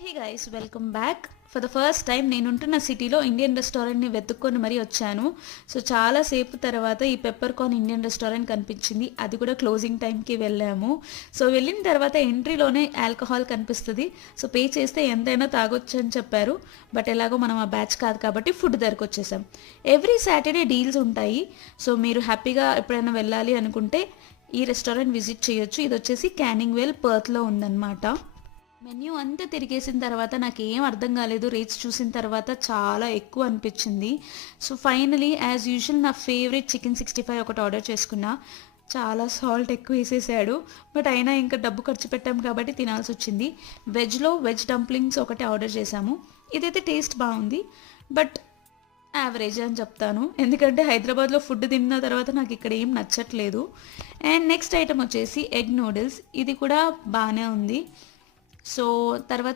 Hey guys, welcome back. For the first time నేనుంటున్న సిటీలో Indian రెస్టారెంట్ని వెతుక్కొని మరీ వచ్చాను. సో చాలాసేపు తర్వాత ఈ పెప్పర్ కార్న్ ఇండియన్ రెస్టారెంట్ కనిపించింది. అది కూడా క్లోజింగ్ టైంకి వెళ్ళాము. సో వెళ్ళిన తర్వాత ఎంట్రీలోనే ఆల్కహాల్ కనిపిస్తుంది. సో పే చేస్తే ఎంతైనా తాగొచ్చు అని చెప్పారు. బట్ ఎలాగో మనం ఆ బ్యాచ్ కాదు కాబట్టి ఫుడ్ ధరకు వచ్చేసాం. ఎవ్రీ సాటర్డే డీల్స్ ఉంటాయి. సో మీరు హ్యాపీగా ఎప్పుడైనా వెళ్ళాలి అనుకుంటే ఈ రెస్టారెంట్ విజిట్ చేయొచ్చు. ఇది వచ్చేసి క్యానింగ్ వెల్, పర్త్లో ఉందన్నమాట. మెన్యూ అంతా తిరిగేసిన తర్వాత నాకు ఏం అర్థం కాలేదు. రేట్స్ చూసిన తర్వాత చాలా ఎక్కువ అనిపించింది. సో ఫైనలీ యాజ్ యూజువల్ నా ఫేవరెట్ చికెన్ 65 ఒకటి ఆర్డర్ చేసుకున్నా. చాలా సాల్ట్ ఎక్కువ వేసేసాడు. బట్ అయినా ఇంకా డబ్బు ఖర్చు పెట్టాం కాబట్టి తినాల్సి వచ్చింది. వెజ్లో వెజ్ డంప్లింగ్స్ ఒకటి ఆర్డర్ చేశాము. ఇదైతే టేస్ట్ బాగుంది, బట్ యావరేజ్ అని చెప్తాను. ఎందుకంటే హైదరాబాద్లో ఫుడ్ తిన్న తర్వాత నాకు ఇక్కడ ఏం నచ్చట్లేదు. అండ్ నెక్స్ట్ ఐటమ్ వచ్చేసి ఎగ్ నూడిల్స్. ఇది కూడా బాగానే ఉంది. సో తర్వాత